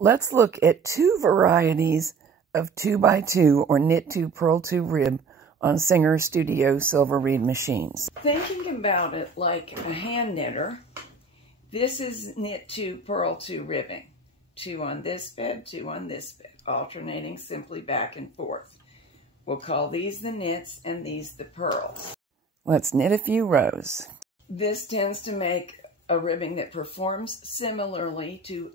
Let's look at two varieties of 2x2 or knit 2 purl 2 rib on Singer Studio silver reed machines. Thinking about it like a hand knitter, this is knit 2 purl 2 ribbing. 2 on this bed, 2 on this bed, alternating simply back and forth. We'll call these the knits and these the purls. Let's knit a few rows. This tends to make a ribbing that performs similarly to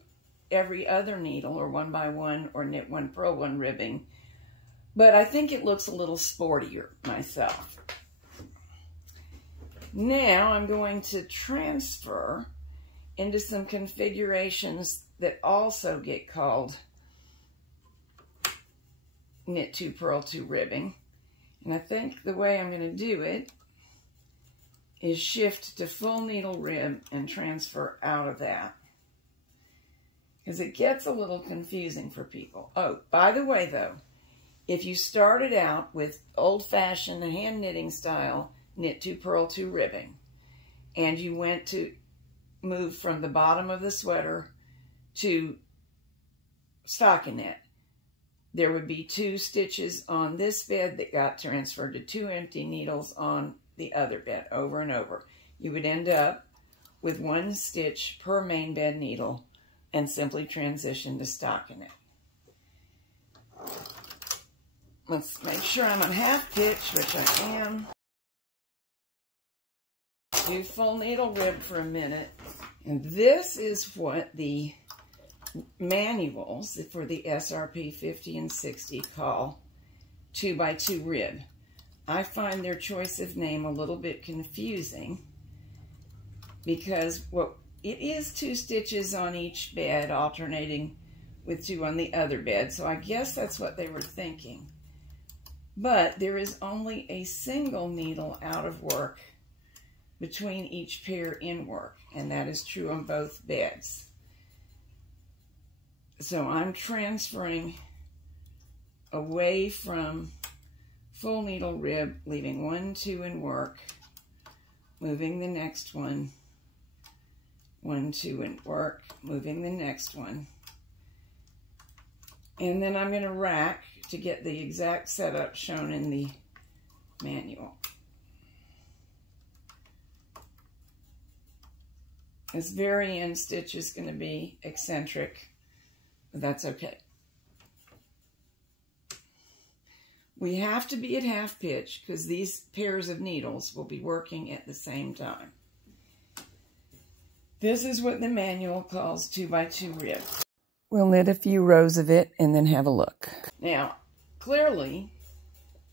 every other needle or 1x1 or knit 1 purl 1 ribbing, but I think it looks a little sportier myself. Now I'm going to transfer into some configurations that also get called knit 2 purl 2 ribbing, and I think the way I'm going to do it is shift to full needle rib and transfer out of that, because it gets a little confusing for people. Oh, by the way though, if you started out with old-fashioned hand knitting style knit 2 purl 2 ribbing, and you went to move from the bottom of the sweater to stockinette, there would be 2 stitches on this bed that got transferred to 2 empty needles on the other bed over and over. You would end up with 1 stitch per main bed needle and simply transition to stockinette. Let's make sure I'm on half pitch, which I am. Do full needle rib for a minute. And this is what the manuals for the SRP 50 and 60 call 2x2 rib. I find their choice of name a little bit confusing because it is 2 stitches on each bed, alternating with 2 on the other bed. So I guess that's what they were thinking. But there is only a single needle out of work between each pair in work, and that is true on both beds. So I'm transferring away from full needle rib, leaving 1, 2 in work, moving the next one, 1, 2 in work, moving the next one. And then I'm going to rack to get the exact setup shown in the manual. This very end stitch is going to be eccentric, but that's okay. We have to be at half pitch because these pairs of needles will be working at the same time. This is what the manual calls 2x2 rib. We'll knit a few rows of it and then have a look. Now, clearly,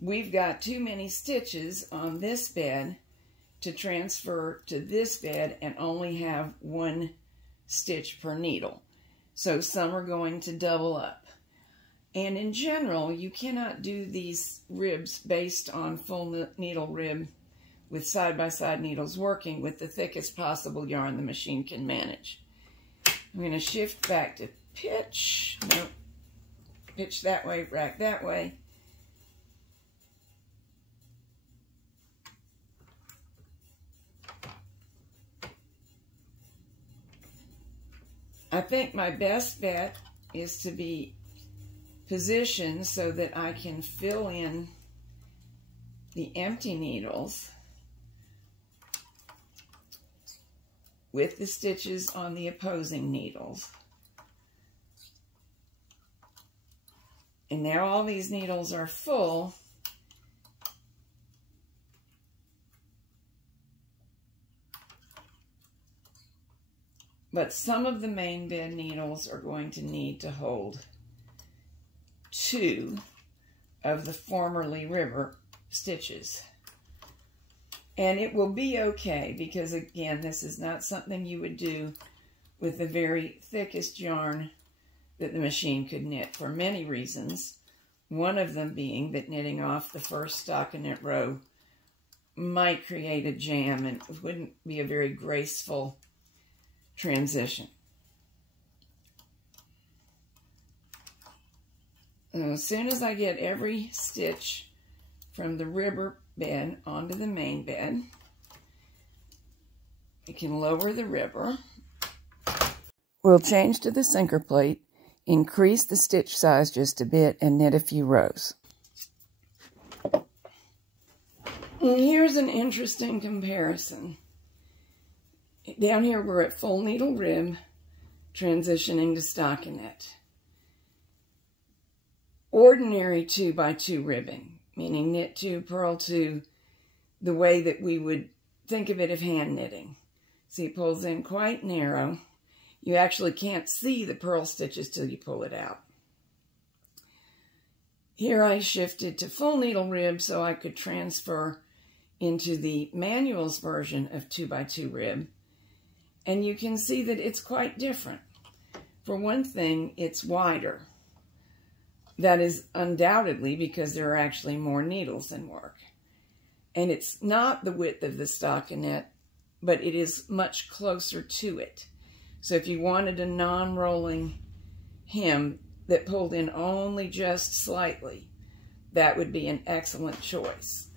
we've got too many stitches on this bed to transfer to this bed and only have 1 stitch per needle. So some are going to double up. And in general, you cannot do these ribs based on full needle rib with side-by-side needles working with the thickest possible yarn the machine can manage. I'm going to shift back to pitch. Nope. Pitch that way, rack that way. I think my best bet is to be positioned so that I can fill in the empty needles with the stitches on the opposing needles. And now all these needles are full. But some of the main bed needles are going to need to hold 2 of the formerly river stitches. And it will be okay because, again, this is not something you would do with the very thickest yarn that the machine could knit for many reasons. One of them being that knitting off the first stockinette row might create a jam and it wouldn't be a very graceful transition. As soon as I get every stitch from the ribber bed onto the main bed, I can lower the ribber. We'll change to the sinker plate increase the stitch size just a bit, and knit a few rows. And here's an interesting comparison. Down here we're at full needle rib, transitioning to stockinette. Ordinary 2x2 ribbing, meaning knit 2, purl 2, the way that we would think of it of hand knitting. See, it pulls in quite narrow. You actually can't see the purl stitches till you pull it out. Here I shifted to full needle rib so I could transfer into the manual's version of 2x2 rib. And you can see that it's quite different. For one thing, it's wider. That is undoubtedly because there are actually more needles in work. And it's not the width of the stockinette, but it is much closer to it. So if you wanted a non-rolling hem that pulled in only just slightly, that would be an excellent choice.